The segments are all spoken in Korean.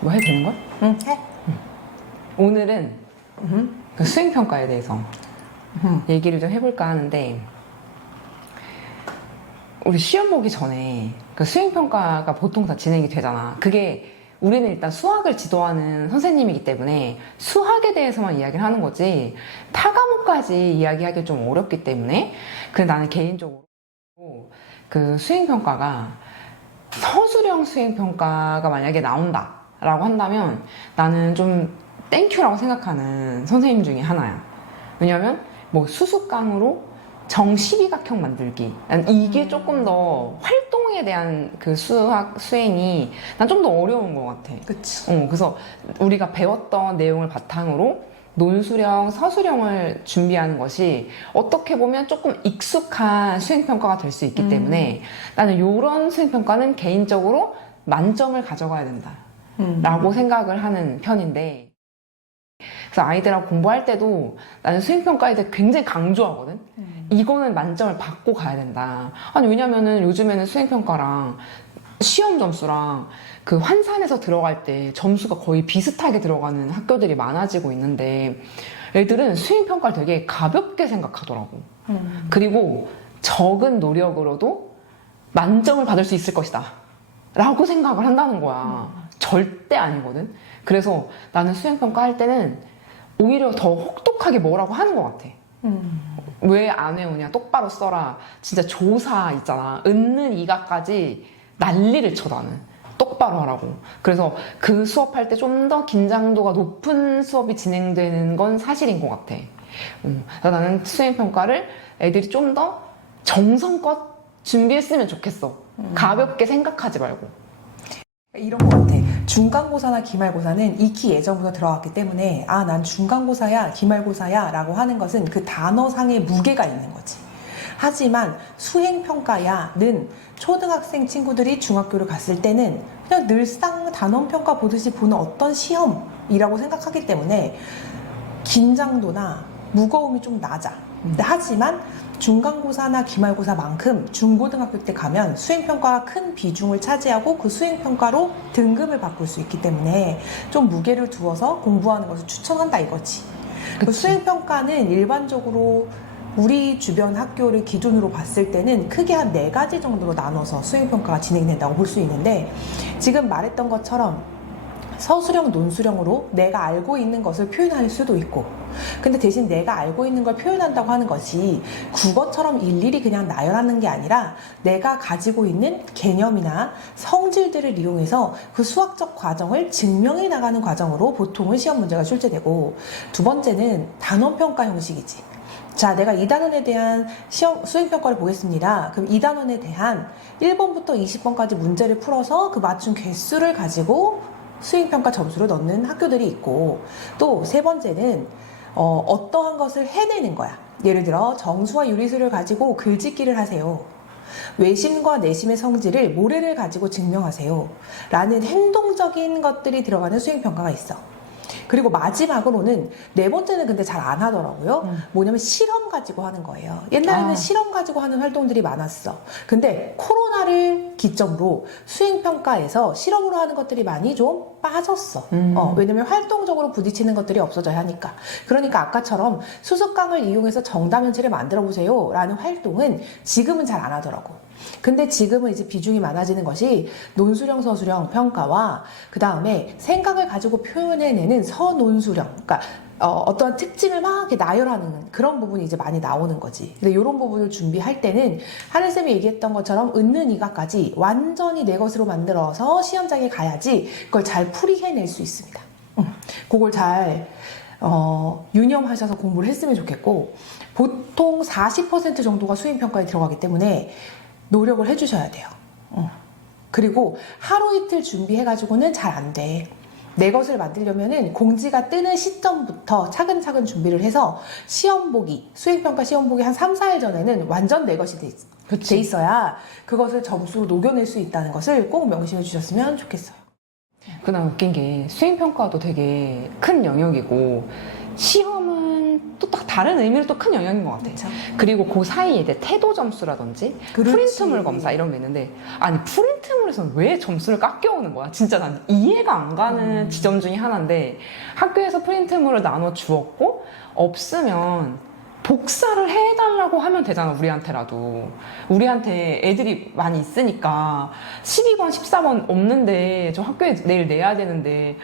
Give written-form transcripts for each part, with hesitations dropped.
뭐 해도 되는 거야? 응, 해. 오늘은 그 수행평가에 대해서 얘기를 좀 해볼까 하는데, 우리 시험 보기 전에 그 수행평가가 보통 다 진행이 되잖아. 그게 우리는 일단 수학을 지도하는 선생님이기 때문에 수학에 대해서만 이야기를 하는 거지, 타 과목까지 이야기하기 좀 어렵기 때문에, 그래서 나는 개인적으로 그 수행평가가 서술형 수행평가가 만약에 나온다라고 한다면 나는 좀 땡큐라고 생각하는 선생님 중에 하나야. 왜냐면 뭐 수수깡으로 정 12각형 만들기, 난 이게 조금 더 활동에 대한 그 수학 수행이 난 좀 더 어려운 것 같아. 그치. 그래서 우리가 배웠던 내용을 바탕으로 논술형, 서술형을 준비하는 것이 어떻게 보면 조금 익숙한 수행평가가 될 수 있기 때문에 나는 이런 수행평가는 개인적으로 만점을 가져가야 된다 라고 생각을 하는 편인데, 그래서 아이들하고 공부할 때도 나는 수행평가에 대해 굉장히 강조하거든. 이거는 만점을 받고 가야 된다. 아니, 왜냐면은 요즘에는 수행평가랑 시험 점수랑 그 환산해서 들어갈 때 점수가 거의 비슷하게 들어가는 학교들이 많아지고 있는데, 애들은 수행평가를 되게 가볍게 생각하더라고. 그리고 적은 노력으로도 만점을 받을 수 있을 것이다 라고 생각을 한다는 거야. 절대 아니거든. 그래서 나는 수행평가 할 때는 오히려 더 혹독하게 뭐라고 하는 것 같아. 왜 안 외우냐, 똑바로 써라, 진짜 조사 있잖아, 은는 이가까지 난리를 쳐. 나는 똑바로 하라고. 그래서 그 수업할 때 좀 더 긴장도가 높은 수업이 진행되는 건 사실인 것 같아. 그래서 나는 수행평가를 애들이 좀 더 정성껏 준비했으면 좋겠어. 가볍게 생각하지 말고. 이런 것 같아. 중간고사나 기말고사는 익히 예전부터 들어갔기 때문에 난 중간고사야, 기말고사야 라고 하는 것은 그 단어상의 무게가 있는 거지. 하지만 수행평가야는 초등학생 친구들이 중학교를 갔을 때는 그냥 늘상 단원평가 보듯이 보는 어떤 시험이라고 생각하기 때문에 긴장도나 무거움이 좀 낮아. 하지만 중간고사나 기말고사만큼 중고등학교 때 가면 수행평가가 큰 비중을 차지하고 그 수행평가로 등급을 바꿀 수 있기 때문에 좀 무게를 두어서 공부하는 것을 추천한다 이거지. 그 수행평가는 일반적으로 우리 주변 학교를 기준으로 봤을 때는 크게 한 4가지 정도로 나눠서 수행평가가 진행된다고 볼 수 있는데, 지금 말했던 것처럼 서술형, 논술형으로 내가 알고 있는 것을 표현할 수도 있고, 근데 대신 내가 알고 있는 걸 표현한다고 하는 것이 국어처럼 일일이 그냥 나열하는 게 아니라 내가 가지고 있는 개념이나 성질들을 이용해서 그 수학적 과정을 증명해 나가는 과정으로 보통은 시험 문제가 출제되고, 두 번째는 단원평가 형식이지. 자, 내가 이 단원에 대한 수행평가를 보겠습니다. 그럼 이 단원에 대한 1번부터 20번까지 문제를 풀어서 그 맞춘 개수를 가지고 수행평가 점수를 넣는 학교들이 있고, 또 세 번째는 어떠한 것을 해내는 거야. 예를 들어 정수와 유리수를 가지고 글짓기를 하세요. 외심과 내심의 성질을 모래를 가지고 증명하세요 라는 행동적인 것들이 들어가는 수행평가가 있어. 그리고 마지막으로는, 네 번째는 근데 잘 안 하더라고요. 뭐냐면 실험 가지고 하는 거예요. 옛날에는 실험 가지고 하는 활동들이 많았어. 근데 코로나를 기점으로 수행평가에서 실험으로 하는 것들이 많이 좀 빠졌어. 왜냐면 활동적으로 부딪히는 것들이 없어져야 하니까. 그러니까 아까처럼 수수깡을 이용해서 정답면체를 만들어 보세요 라는 활동은 지금은 잘 안 하더라고. 근데 지금은 이제 비중이 많아지는 것이 논술형, 서술형 평가와 그 다음에 생각을 가지고 표현해내는 서논술형, 그러니까 어떠한 특징을 막 이렇게 나열하는 그런 부분이 이제 많이 나오는 거지. 근데 이런 부분을 준비할 때는 하늘쌤이 얘기했던 것처럼 은는 이가까지 완전히 내 것으로 만들어서 시험장에 가야지 그걸 잘 풀이해낼 수 있습니다. 그걸 잘 유념하셔서 공부를 했으면 좋겠고, 보통 40% 정도가 수행평가에 들어가기 때문에 노력을 해주셔야 돼요. 그리고 하루 이틀 준비해가지고는 잘 안 돼. 내 것을 만들려면은 공지가 뜨는 시점부터 차근차근 준비를 해서 시험 보기, 수행평가 시험 보기 한 3, 4일 전에는 완전 내 것이 돼 있어야 그것을 점수로 녹여낼 수 있다는 것을 꼭 명심해 주셨으면 좋겠어요. 그다음 웃긴 게 수행평가도 되게 큰 영역이고 시험은 또 딱 다른 의미로 또 큰 영향인 것 같아. 그쵸. 그리고 그 사이에 이제 태도 점수라든지 그렇지. 프린트물 검사 이런 게 있는데 아니 프린트물에서는 왜 점수를 깎여오는 거야? 진짜 난 이해가 안 가는 지점 중에 하나인데 학교에서 프린트물을 나눠 주었고 없으면 복사를 해달라고 하면 되잖아, 우리한테라도. 우리한테 애들이 많이 있으니까 12번, 14번 없는데 저 학교에 내일 내야 되는데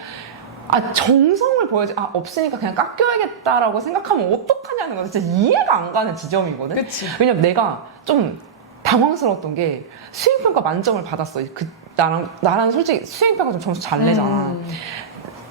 정성을 보여야지. 없으니까 그냥 깎여야겠다라고 생각하면 어떡하냐는 거 진짜 이해가 안 가는 지점이거든. 그치. 왜냐면 내가 좀 당황스러웠던 게 수행평가 만점을 받았어. 나랑 솔직히 수행평가 좀 점수 잘 내잖아.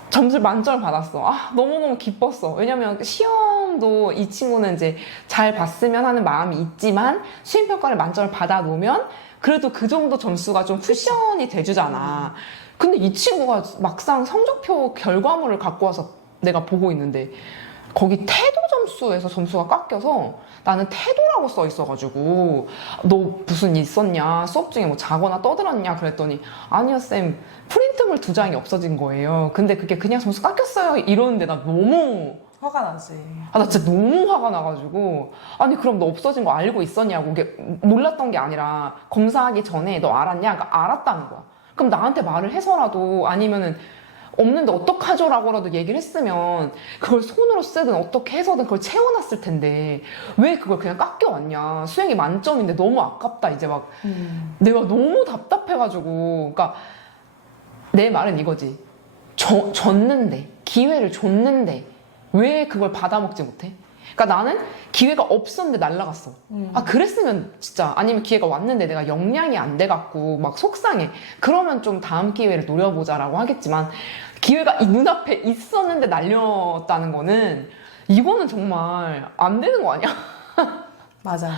점수를 만점을 받았어. 너무너무 기뻤어. 왜냐면 시험도 이 친구는 이제 잘 봤으면 하는 마음이 있지만 수행평가를 만점을 받아놓으면 그래도 그 정도 점수가 좀 쿠션이 돼주잖아. 근데 이 친구가 막상 성적표 결과물을 갖고 와서 내가 보고 있는데 거기 태도 점수에서 점수가 깎여서 나는 태도라고 써 있어가지고 너 무슨 일 있었냐? 수업 중에 뭐 자거나 떠들었냐? 그랬더니 아니요 쌤 프린트물 2장이 없어진 거예요. 근데 그게 그냥 점수 깎였어요. 이러는데 나 너무 화가 나지. 나 진짜 너무 화가 나가지고 아니 그럼 너 없어진 거 알고 있었냐고. 이게 몰랐던 게 아니라 검사하기 전에 너 알았냐? 그러니까 알았다는 거야. 그럼 나한테 말을 해서라도 아니면은 없는데 어떡하죠? 라고라도 얘기를 했으면 그걸 손으로 쓰든 어떻게 해서든 그걸 채워놨을 텐데 왜 그걸 그냥 깎여왔냐. 수행이 만점인데 너무 아깝다. 이제 막 내가 너무 답답해가지고. 그러니까 내 말은 이거지. 줬는데 기회를 줬는데 왜 그걸 받아먹지 못해? 그러니까 나는 기회가 없었는데 날라갔어. 그랬으면 진짜 아니면 기회가 왔는데 내가 역량이 안 돼갖고 막 속상해. 그러면 좀 다음 기회를 노려보자라고 하겠지만 기회가 이 눈앞에 있었는데 날렸다는 거는 이거는 정말 안 되는 거 아니야? 맞아.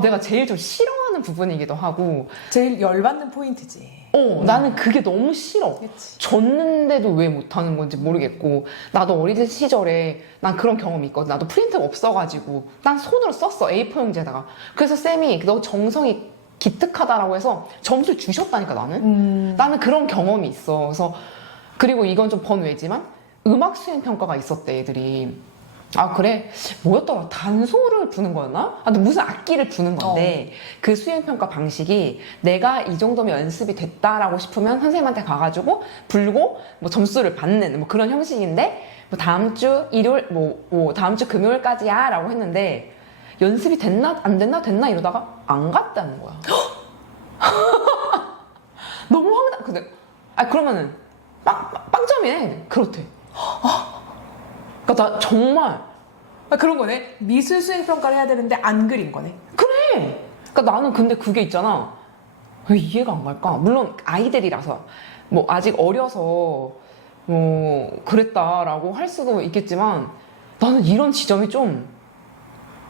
내가 제일 좀 싫어하는 부분이기도 하고 제일 열받는 포인트지. 나는 그게 너무 싫어. 그치. 줬는데도 왜 못하는 건지 모르겠고 나도 어린 시절에 난 그런 경험이 있거든. 나도 프린트가 없어가지고 난 손으로 썼어. A4 용지에다가. 그래서 쌤이 너 정성이 기특하다라고 해서 점수를 주셨다니까 나는. 나는 그런 경험이 있어. 그래서 그리고 이건 좀 번외지만 음악 수행 평가가 있었대 애들이. 그래? 뭐였더라? 단소를 부는 거였나? 근데 무슨 악기를 부는 건데 그 수행평가 방식이 내가 이 정도면 연습이 됐다라고 싶으면 선생님한테 가가지고 불고 뭐 점수를 받는 뭐 그런 형식인데 뭐 다음 주 일요일 뭐 다음 주 금요일까지야 라고 했는데 연습이 됐나? 안 됐나? 됐나? 이러다가 안 갔다는 거야. 너무 황당. 근데 그러면은 빵점이네. 그렇대. 그러니까 나 정말 그런 거네. 미술 수행 평가를 해야 되는데 안 그린 거네. 그래. 그러니까 나는 근데 그게 있잖아. 왜 이해가 안 갈까? 물론 아이들이라서 뭐 아직 어려서 뭐 그랬다라고 할 수도 있겠지만 나는 이런 지점이 좀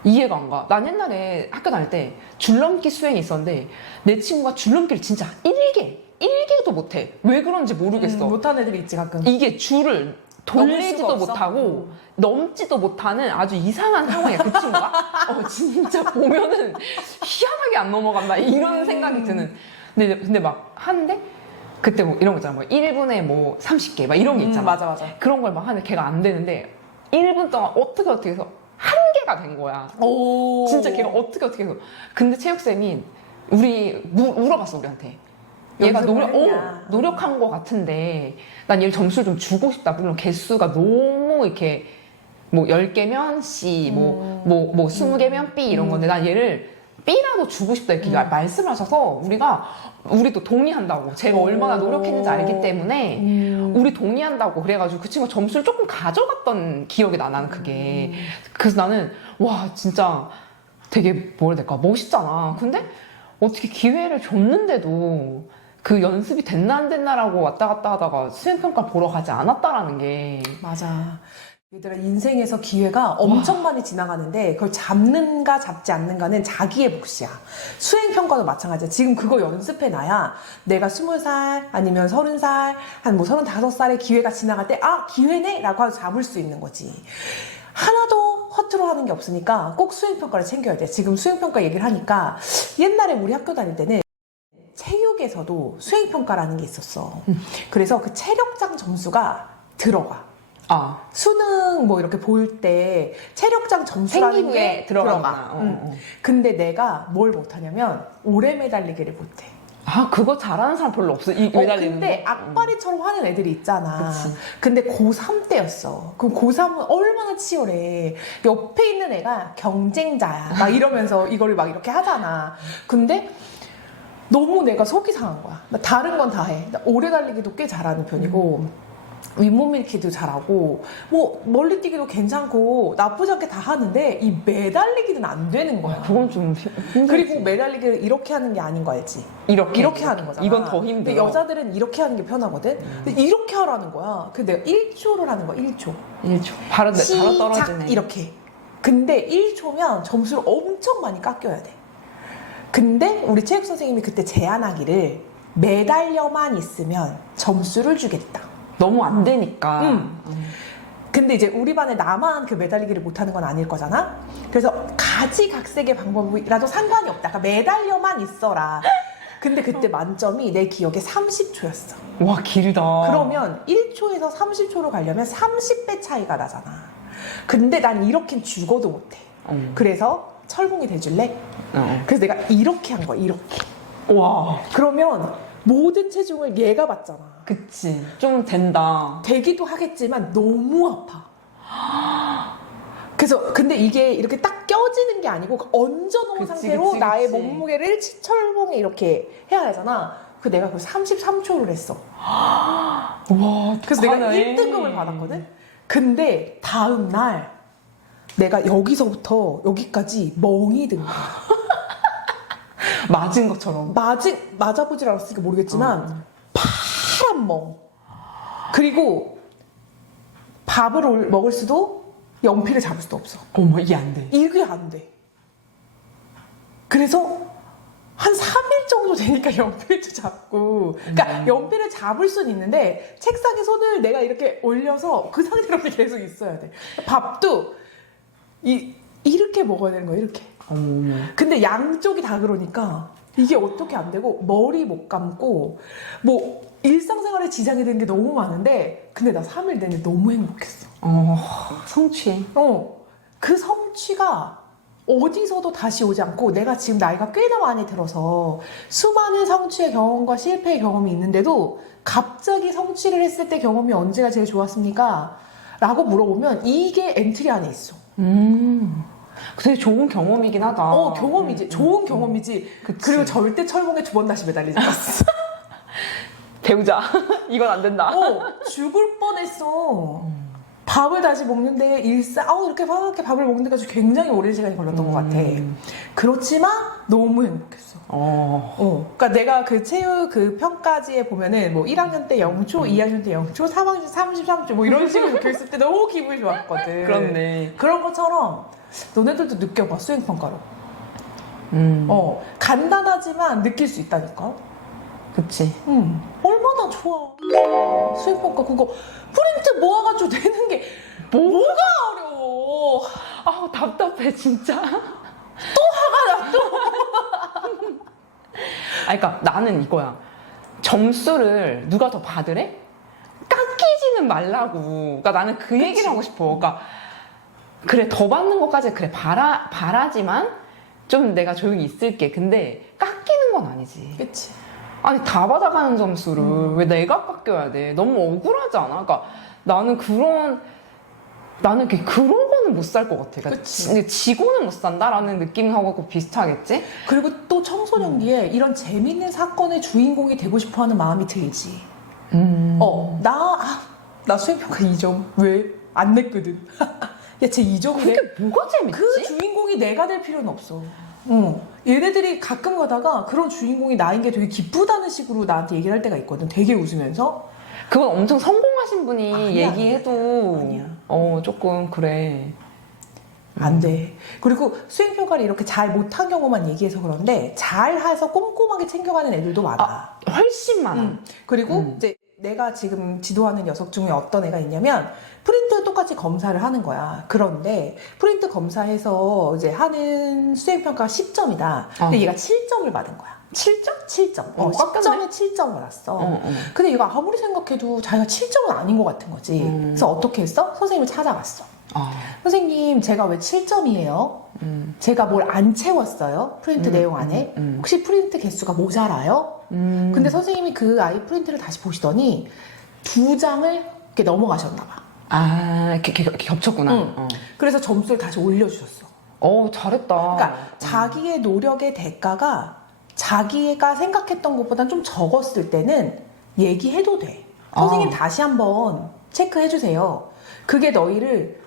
이해가 안 가. 난 옛날에 학교 다닐 때 줄넘기 수행이 있었는데 내 친구가 줄넘기를 진짜 1개도 못해. 왜 그런지 모르겠어. 못하는 애들이 있지 가끔. 이게 줄을 돌리지도 넘을 수가 못하고 넘지도 못하는 아주 이상한 상황이야 그 친구가. 진짜 보면은 희한하게 안 넘어간다 이런 생각이 드는. 근데 막 하는데 그때 뭐 이런 거 있잖아. 뭐 1분에 뭐 30개 막 이런 게 있잖아. 맞아. 그런 걸 막 하는데 걔가 안 되는데 1분 동안 어떻게 해서 한 개가 된 거야. 오. 진짜 걔가 어떻게 해서. 근데 체육쌤이 물어봤어 우리한테. 얘가 노력한 것 같은데 난 얘를 점수를 좀 주고 싶다. 물론 개수가 너무 이렇게 뭐 10개면 C, 뭐 20개면 B 이런 건데 난 얘를 B라도 주고 싶다 이렇게 말씀을 하셔서 우리도 동의한다고. 제가 얼마나 노력했는지 알기 때문에 우리 동의한다고 그래가지고 그 친구가 점수를 조금 가져갔던 기억이 나는 그게. 그래서 나는 와 진짜 되게 뭐라 해야 될까 멋있잖아. 근데 어떻게 기회를 줬는데도 그 연습이 됐나 안 됐나라고 왔다 갔다 하다가 수행평가 보러 가지 않았다라는 게. 맞아. 얘들아 인생에서 기회가 엄청 많이 지나가는데 그걸 잡는가 잡지 않는가는 자기의 몫이야. 수행평가도 마찬가지야. 지금 그거 연습해놔야 내가 20살 아니면 30살 한 뭐 35살의 기회가 지나갈 때 기회네? 라고 해서 잡을 수 있는 거지. 하나도 허투루 하는 게 없으니까 꼭 수행평가를 챙겨야 돼. 지금 수행평가 얘기를 하니까 옛날에 우리 학교 다닐 때는 체육에서도 수행평가라는 게 있었어. 그래서 그 체력장 점수가 들어가. 아, 수능 뭐 이렇게 볼 때 체력장 점수라는 생기부에 게 들어가구나. 근데 내가 뭘 못하냐면 오래 매달리기를 못해. 아, 그거 잘하는 사람 별로 없어. 이 매달리는 근데 거. 악바리처럼 하는 애들이 있잖아. 그치. 근데 고3 때였어. 그럼 고3은 얼마나 치열해. 옆에 있는 애가 경쟁자야. 막 이러면서 이거를 막 이렇게 하잖아. 근데 너무 내가 속이 상한 거야. 나 다른 건 다 해. 나 오래 달리기도 꽤 잘하는 편이고, 윗몸 일으키도 잘하고, 뭐, 멀리 뛰기도 괜찮고, 나쁘지 않게 다 하는데, 이 매달리기는 안 되는 거야. 그건 좀 힘들지. 그리고 매달리기를 이렇게 하는 게 아닌 거 알지? 이렇게 하는 거잖아. 이건 더 힘들어. 근데 여자들은 이렇게 하는 게 편하거든? 근데 이렇게 하라는 거야. 근데 내가 1초를 하는 거야, 1초. 1초. 바로 시작! 떨어지네. 이렇게. 근데 1초면 점수를 엄청 많이 깎여야 돼. 근데 우리 체육 선생님이 그때 제안하기를 매달려만 있으면 점수를 주겠다. 너무 안 되니까. 근데 이제 우리 반에 나만 그 매달리기를 못하는 건 아닐 거잖아? 그래서 가지각색의 방법이라도 상관이 없다. 그러니까 매달려만 있어라. 근데 그때 만점이 내 기억에 30초였어. 와, 길다. 그러면 1초에서 30초로 가려면 30배 차이가 나잖아. 근데 난 이렇게는 죽어도 못해. 그래서 철봉이 돼줄래? 그래서 내가 이렇게 한 거야, 이렇게. 와, 그러면 모든 체중을 얘가 받잖아. 그치. 좀 된다. 되기도 하겠지만 너무 아파. 그래서 근데 이게 이렇게 딱 껴지는 게 아니고 얹어놓은 그치, 상태로 그치, 나의 그치. 몸무게를 철봉에 이렇게 해야 하잖아. 그 내가 그 33초를 했어. 와, 그래서 내가 어떡하네. 1등급을 받았거든. 근데 다음 날 내가 여기서부터 여기까지 멍이 든 거야. 맞은 것처럼. 맞아보질 않았으니까 모르겠지만 파란 멍. 그리고 밥을 먹을 수도 연필을 잡을 수도 없어. 어머, 이게 안 돼. 이게 안 돼. 그래서 한 3일 정도 되니까 연필도 잡고, 그러니까 연필을 잡을 수는 있는데 책상에 손을 내가 이렇게 올려서 그 상태로 계속 있어야 돼. 밥도 이렇게 먹어야 되는 거야, 이렇게. 근데 양쪽이 다 그러니까 이게 어떻게 안 되고, 머리 못 감고 뭐 일상생활에 지장이 되는 게 너무 많은데, 근데 나 3일 내내 너무 행복했어. 성취. 그 성취가 어디서도 다시 오지 않고, 내가 지금 나이가 꽤나 많이 들어서 수많은 성취의 경험과 실패의 경험이 있는데도 갑자기 성취를 했을 때 경험이 언제가 제일 좋았습니까? 라고 물어보면 이게 엔트리 안에 있어. 되게 좋은 경험이긴 하다. 경험이지. 좋은 경험이지. 그치. 그리고 절대 철봉에 2번 다시 매달리지 않았어. 배우자. 이건 안 된다. 죽을 뻔했어. 밥을 다시 먹는데 이렇게 이렇게 밥을 먹는 데까지 굉장히 오랜 시간이 걸렸던 것 같아. 그렇지만 너무 행복했어. 그러니까 내가 그 체육 그 평가지에 보면은 뭐 1학년 때 0초, 2학년 때 0초, 3학년 때 33초 뭐 이런 식으로 적혀있을 때 너무 기분이 좋았거든. 그렇네. 그런 것처럼 너네들도 느껴봐, 수행평가로. 간단하지만 느낄 수 있다니까. 그치. 얼마나 좋아. 수행평가 그거 프린트 모아가지고 내는 게 뭐가 어려워. 아, 답답해, 진짜. 그러니까 나는 이거야. 점수를 누가 더 받으래? 깎이지는 말라고. 그러니까 나는 그 얘기를 하고 싶어. 그러니까 그래, 더 받는 것까지 그래 바라지만 좀 내가 조용히 있을게. 근데 깎이는 건 아니지. 그치. 아니, 다 받아가는 점수를 왜 내가 깎여야 돼? 너무 억울하지 않아? 그러니까 나는 그런 거는 못 살 것 같아. 그러니까 그치. 지고는 못 산다라는 느낌하고 비슷하겠지? 그리고 또 청소년기에 이런 재밌는 사건의 주인공이 되고 싶어 하는 마음이 들지. 나 수행평가 2점. 왜? 안 냈거든. 야, 쟤 2점인데? 그게 뭐가 재밌지? 그 주인공이 내가 될 필요는 없어. 얘네들이 가끔 가다가 그런 주인공이 나인 게 되게 기쁘다는 식으로 나한테 얘기를 할 때가 있거든. 되게 웃으면서. 그건 엄청 성공하신 분이 아니야. 얘기해도 아니야. 조금 그래. 안 돼. 그리고 수행평가를 이렇게 잘 못한 경우만 얘기해서 그런데 잘해서 꼼꼼하게 챙겨가는 애들도 많아. 훨씬 많아. 그리고 이제 내가 지금 지도하는 녀석 중에 어떤 애가 있냐면 프린트 똑같이 검사를 하는 거야. 그런데 프린트 검사해서 이제 하는 수행평가 10점이다. 근데 얘가 7점을 받은 거야. 7점? 7점. 꽉 꼈네. 10점에 7점 받았어. 어, 어. 근데 이거 아무리 생각해도 자기가 7점은 아닌 것 같은 거지. 그래서 어떻게 했어? 선생님을 찾아갔어. 아, 선생님, 제가 왜 7점이에요? 제가 뭘 안 채웠어요? 프린트 내용 안에? 혹시 프린트 개수가 모자라요? 근데 선생님이 그 아이 프린트를 다시 보시더니 2장을 이렇게 넘어가셨나 봐. 아, 이렇게 겹쳤구나. 응. 그래서 점수를 다시 올려주셨어. 잘했다. 그러니까 자기의 노력의 대가가 자기가 생각했던 것보다 좀 적었을 때는 얘기해도 돼. 선생님 다시 한번 체크해주세요. 그게 너희를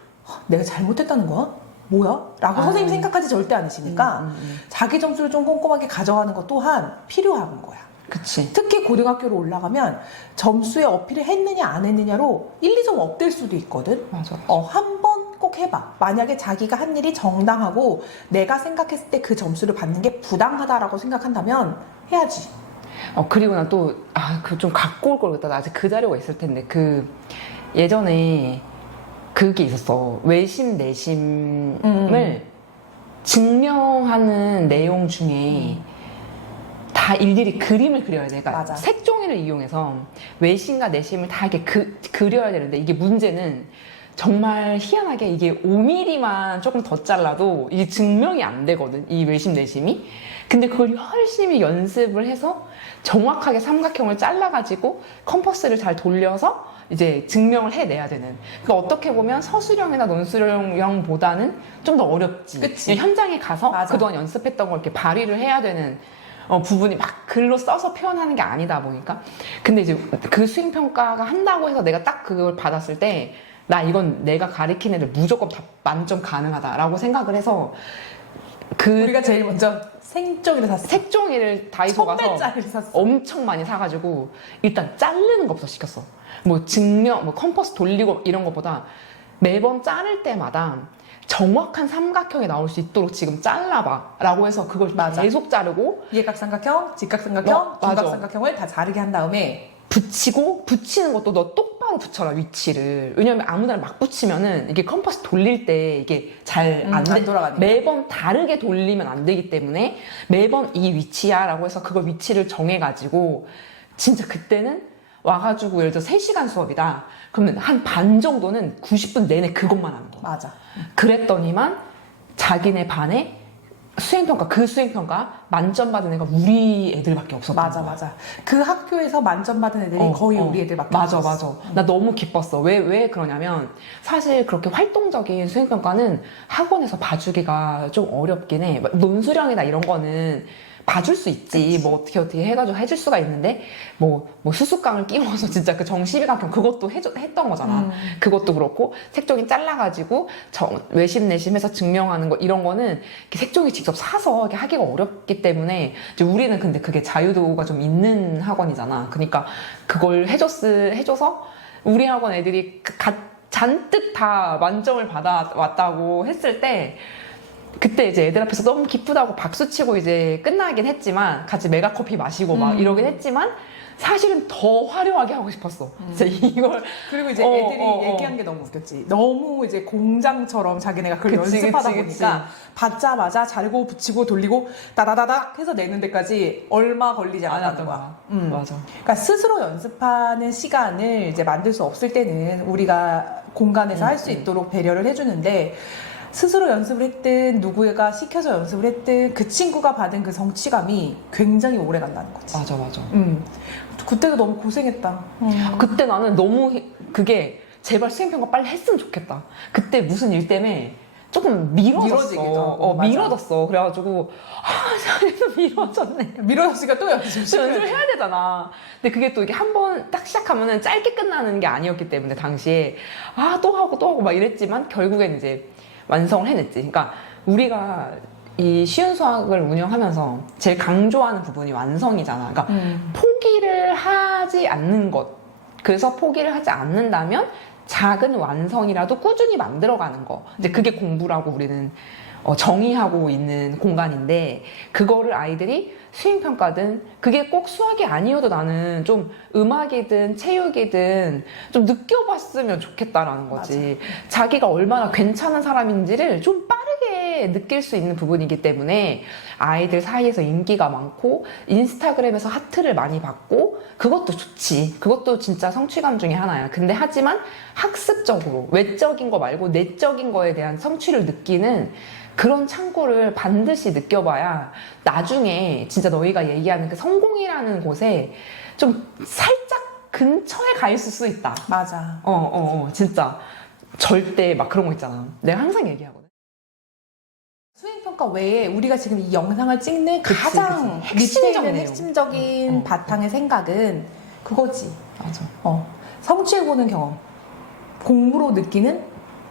내가 잘못했다는 거야? 뭐야? 라고 선생님 생각하지 절대 않으시니까 자기 점수를 좀 꼼꼼하게 가져가는 것 또한 필요한 거야. 그치. 특히 고등학교로 올라가면 점수에 어필을 했느냐 안 했느냐로 1, 2점 업될 수도 있거든. 맞아. 한 번 꼭 해봐. 만약에 자기가 한 일이 정당하고 내가 생각했을 때 그 점수를 받는 게 부당하다라고 생각한다면 해야지. 그리고 난 또, 그 좀 갖고 올 걸 그랬다. 나 아직 그 자료가 있을 텐데. 예전에 그게 있었어. 외심, 내심을 증명하는 내용 중에 다 일일이 그림을 그려야 돼. 그러니까 맞아. 색종이를 이용해서 외심과 내심을 다 이렇게 그려야 되는데 이게 문제는 정말 희한하게 이게 5mm만 조금 더 잘라도 이게 증명이 안 되거든. 이 외심, 내심이. 근데 그걸 열심히 연습을 해서 정확하게 삼각형을 잘라가지고 컴퍼스를 잘 돌려서 이제 증명을 해내야 되는. 그러니까 어떻게 보면 서술형이나 논술형보다는 좀 더 어렵지. 그치. 현장에 가서 맞아. 그동안 연습했던 걸 이렇게 발휘를 해야 되는 부분이 막 글로 써서 표현하는 게 아니다 보니까. 근데 이제 그 수행평가가 한다고 해서 내가 딱 그걸 받았을 때 나 이건 내가 가르친 애들 무조건 다 만점 가능하다라고 생각을 해서 우리가 제일 먼저 생종이를 샀어. 색종이를 다이소 가서 1000배짜리를 샀어. 엄청 많이 사가지고 일단 자르는 것부터 시켰어. 뭐 증명, 뭐 컴퍼스 돌리고 이런 것보다 매번 자를 때마다 정확한 삼각형이 나올 수 있도록 지금 잘라봐 라고 해서 그걸 맞아. 계속 자르고 이해각삼각형, 직각삼각형, 맞아. 중각삼각형을 다 자르게 한 다음에 붙이는 것도 너 똑바로 붙여라, 위치를. 왜냐면 아무데나 막 붙이면은 이게 컴퍼스 돌릴 때 이게 잘 안 안 돌아가니까. 매번 다르게 돌리면 안 되기 때문에 매번 이 위치야 라고 해서 그걸 위치를 정해가지고 진짜 그때는 와가지고 예를 들어 3시간 수업이다. 그러면 한 반 정도는 90분 내내 그것만 하는 거야. 맞아. 그랬더니만 자기네 반에 그 수행평가 만점 받은 애가 우리 애들밖에 없었던 맞아, 거야. 맞아. 그 학교에서 만점 받은 애들이 거의 우리 애들밖에 맞아, 없었어. 맞아. 나 너무 기뻤어. 왜 그러냐면 사실 그렇게 활동적인 수행평가는 학원에서 봐주기가 좀 어렵긴 해. 논술형이나 이런 거는 봐줄 수 있지. 그치. 뭐 어떻게 해가지고 해줄 수가 있는데 뭐 수수깡을 끼워서 진짜 그 정시비강평 그것도 했던 거잖아. 그것도 그렇고 색종이 잘라가지고 외심 내심해서 증명하는 거 이런 거는 이렇게 색종이 직접 사서 이렇게 하기가 어렵기 때문에 이제 우리는 근데 그게 자유도가 좀 있는 학원이잖아. 그러니까 그걸 해줘서 우리 학원 애들이 잔뜩 다 만점을 받아왔다고 했을 때 그때 이제 애들 앞에서 너무 기쁘다고 박수치고 이제 끝나긴 했지만 같이 메가커피 마시고 막 이러긴 했지만 사실은 더 화려하게 하고 싶었어. 진짜 이걸. 그리고 이제 애들이 얘기한 게 너무 웃겼지. 너무 이제 공장처럼 자기네가 그걸 그치, 연습하다 그치, 보니까 받자마자 자르고 붙이고 돌리고 따다다닥 해서 내는 데까지 얼마 걸리지 않았다는 거야. 맞아. 그러니까 스스로 연습하는 시간을 이제 만들 수 없을 때는 우리가 공간에서 할 수 있도록 배려를 해주는데 스스로 연습을 했든 누구가 시켜서 연습을 했든 그 친구가 받은 그 성취감이 굉장히 오래 간다는 거지. 맞아. 그때도 너무 고생했다. 그때 나는 너무 그게 제발 수행평가 빨리 했으면 좋겠다. 그때 무슨 일 때문에 조금 미뤄지기도 하고, 맞아. 미뤄졌어. 그래가지고 잘해서 미뤄졌네. 미뤄졌으니까 또 연습 또 연습을 해야 되잖아. 근데 그게 또 이게 한 번 딱 시작하면은 짧게 끝나는 게 아니었기 때문에 당시에 또 하고 막 이랬지만 결국엔 이제 완성을 해냈지. 그러니까 우리가 이 쉬운 수학을 운영하면서 제일 강조하는 부분이 완성이잖아. 그러니까 포기를 하지 않는 것. 그래서 포기를 하지 않는다면 작은 완성이라도 꾸준히 만들어가는 거. 이제 그게 공부라고 우리는 정의하고 있는 공간인데 그거를 아이들이 수행평가든 그게 꼭 수학이 아니어도 나는 좀 음악이든 체육이든 좀 느껴봤으면 좋겠다라는 거지. 맞아. 자기가 얼마나 괜찮은 사람인지를 좀 빠르게 빠르게 느낄 수 있는 부분이기 때문에 아이들 사이에서 인기가 많고 인스타그램에서 하트를 많이 받고 그것도 좋지. 그것도 진짜 성취감 중에 하나야. 근데 하지만 학습적으로 외적인 거 말고 내적인 거에 대한 성취를 느끼는 그런 창구를 반드시 느껴봐야 나중에 진짜 너희가 얘기하는 그 성공이라는 곳에 좀 살짝 근처에 가 있을 수 있다. 맞아. 진짜. 절대 막 그런 거 있잖아. 내가 항상 얘기하거든. 수행평가 외에 우리가 지금 이 영상을 찍는 그치, 가장 그치. 밑에 핵심적 있는 내용. 핵심적인 바탕의 생각은 그거지. 맞아. 성취해보는 경험. 공부로 느끼는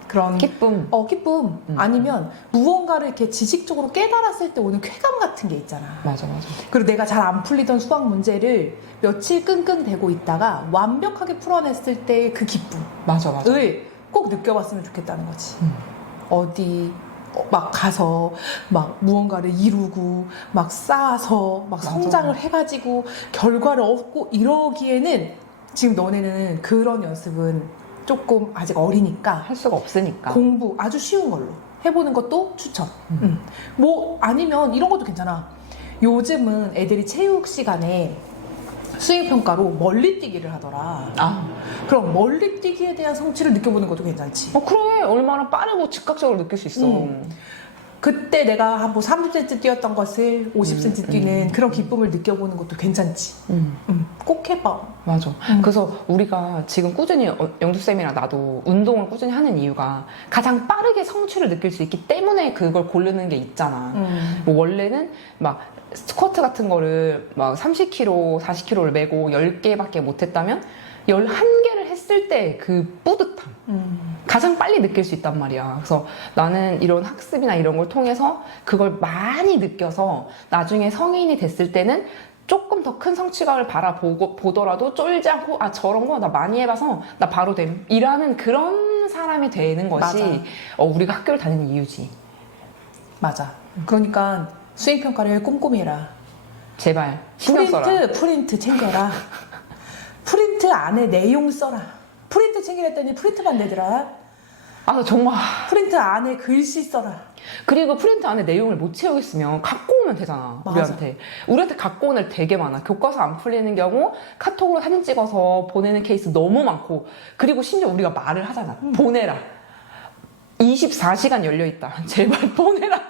그런 기쁨. 기쁨. 아니면 무언가를 이렇게 지식적으로 깨달았을 때 오는 쾌감 같은 게 있잖아. 맞아. 그리고 내가 잘 안 풀리던 수학 문제를 며칠 끙끙대고 있다가 완벽하게 풀어냈을 때의 그 기쁨을 맞아. 꼭 느껴봤으면 좋겠다는 거지. 어디 막 가서 막 무언가를 이루고 막 쌓아서 막 맞아. 성장을 해가지고 결과를 얻고 이러기에는 지금 너네는 그런 연습은 조금 아직 어리니까 할 수가 없으니까. 공부 아주 쉬운 걸로 해보는 것도 추천. 뭐 아니면 이런 것도 괜찮아. 요즘은 애들이 체육 시간에 수행평가로 멀리뛰기를 하더라. 그럼 멀리뛰기에 대한 성취를 느껴보는 것도 괜찮지. 그래. 얼마나 빠르고 즉각적으로 느낄 수 있어. 그때 내가 한 뭐 30cm 뛰었던 것을 50cm 뛰는 그런 기쁨을 느껴보는 것도 괜찮지. 꼭 해봐. 맞아. 그래서 우리가 지금 꾸준히 영두쌤이랑 나도 운동을 꾸준히 하는 이유가 가장 빠르게 성취를 느낄 수 있기 때문에 그걸 고르는 게 있잖아. 뭐 원래는 막 스쿼트 같은 거를 막 30kg, 40kg를 메고 10개밖에 못했다면 11개를 했을 때 그 뿌듯함. 가장 빨리 느낄 수 있단 말이야. 그래서 나는 이런 학습이나 이런 걸 통해서 그걸 많이 느껴서 나중에 성인이 됐을 때는 조금 더 큰 성취감을 보더라도 쫄지 않고 저런 거 나 많이 해봐서 나 바로 됨. 이라는 그런 사람이 되는 것이 우리가 학교를 다니는 이유지. 맞아. 그러니까 수행평가를 꼼꼼히 해라. 제발 신경 써라. 프린트 챙겨라. 프린트 안에 내용 써라. 프린트 챙기랬더니 프린트만 내더라. 정말. 프린트 안에 글씨 써라. 그리고 프린트 안에 내용을 못 채우겠으면 갖고 오면 되잖아. 맞아. 우리한테 갖고 오는 애 되게 많아. 교과서 안 풀리는 경우 카톡으로 사진 찍어서 보내는 케이스 너무 많고, 그리고 심지어 우리가 말을 하잖아. 보내라. 24시간 열려있다. 제발 보내라.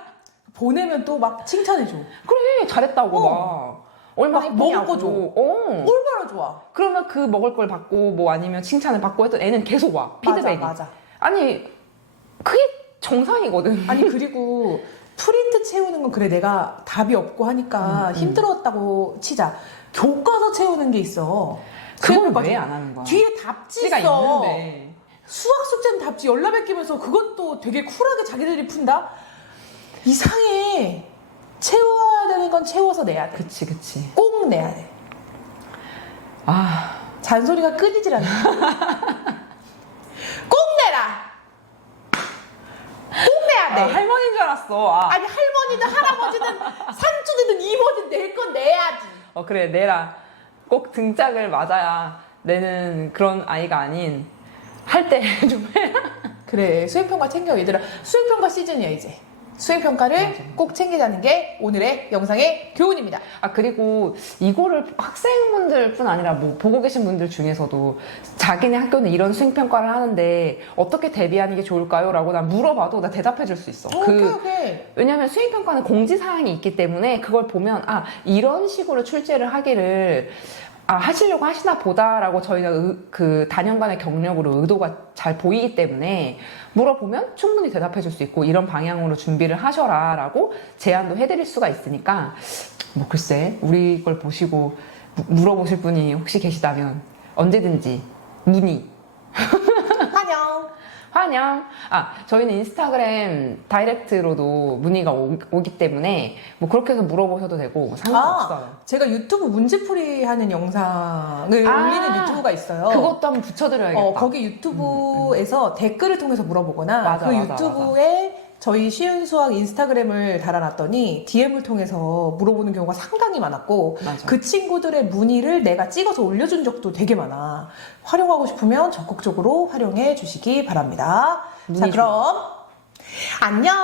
보내면 또 막 칭찬해줘. 그래, 잘했다고 막. 얼마나 막 먹을 거 예쁘냐고. 줘. 얼마나 좋아. 그러면 그 먹을 걸 받고 뭐 아니면 칭찬을 받고 해도 애는 계속 와. 피드백이. 맞아. 아니 그게 정상이거든. 아니 그리고 프린트 채우는 건 그래 내가 답이 없고 하니까 힘들었다고 치자. 교과서 채우는 게 있어. 그건 왜 안 하는 거야? 뒤에 답지 씨가 있어. 있는데. 수학 숙제는 답지 열라백 끼면서 그것도 되게 쿨하게 자기들이 푼다? 이상해. 채워야 되는 건 채워서 내야 돼. 그치. 꼭 내야 돼. 잔소리가 끊이질 않네. 꼭 내라! 꼭 내야 돼. 할머니인 줄 알았어. 아니 할머니든 할아버지든 삼촌이든 이모든 낼 건 내야지. 그래, 내라. 꼭 등짝을 맞아야 내는 그런 아이가 아닌, 할 때 좀 해. 그래, 수행평가 챙겨 얘들아. 수행평가 시즌이야 이제. 수행평가를 꼭 챙기자는 게 오늘의 영상의 교훈입니다. 그리고 이거를 학생분들 뿐 아니라 뭐 보고 계신 분들 중에서도 자기네 학교는 이런 수행평가를 하는데 어떻게 대비하는 게 좋을까요? 라고 난 물어봐도 나 대답해 줄 수 있어. 오케이. 왜냐면 수행평가는 공지사항이 있기 때문에 그걸 보면 이런 식으로 출제를 하기를 하시려고 하시나 보다라고 저희가 그 단연간의 경력으로 의도가 잘 보이기 때문에 물어보면 충분히 대답해 줄 수 있고 이런 방향으로 준비를 하셔라 라고 제안도 해드릴 수가 있으니까 뭐 글쎄 우리 걸 보시고 물어보실 분이 혹시 계시다면 언제든지 문의 환영. 저희는 인스타그램 다이렉트로도 문의가 오기 때문에 뭐 그렇게 해서 물어보셔도 되고 상관없어요. 제가 유튜브 문제풀이 하는 영상을 올리는 유튜브가 있어요. 그것도 한번 붙여드려야겠다. 거기 유튜브에서 댓글을 통해서 물어보거나 맞아. 유튜브에 저희 쉬운 수학 인스타그램을 달아놨더니 DM을 통해서 물어보는 경우가 상당히 많았고 맞아. 그 친구들의 문의를 내가 찍어서 올려준 적도 되게 많아. 활용하고 싶으면 적극적으로 활용해 주시기 바랍니다. 자, 그럼 안녕.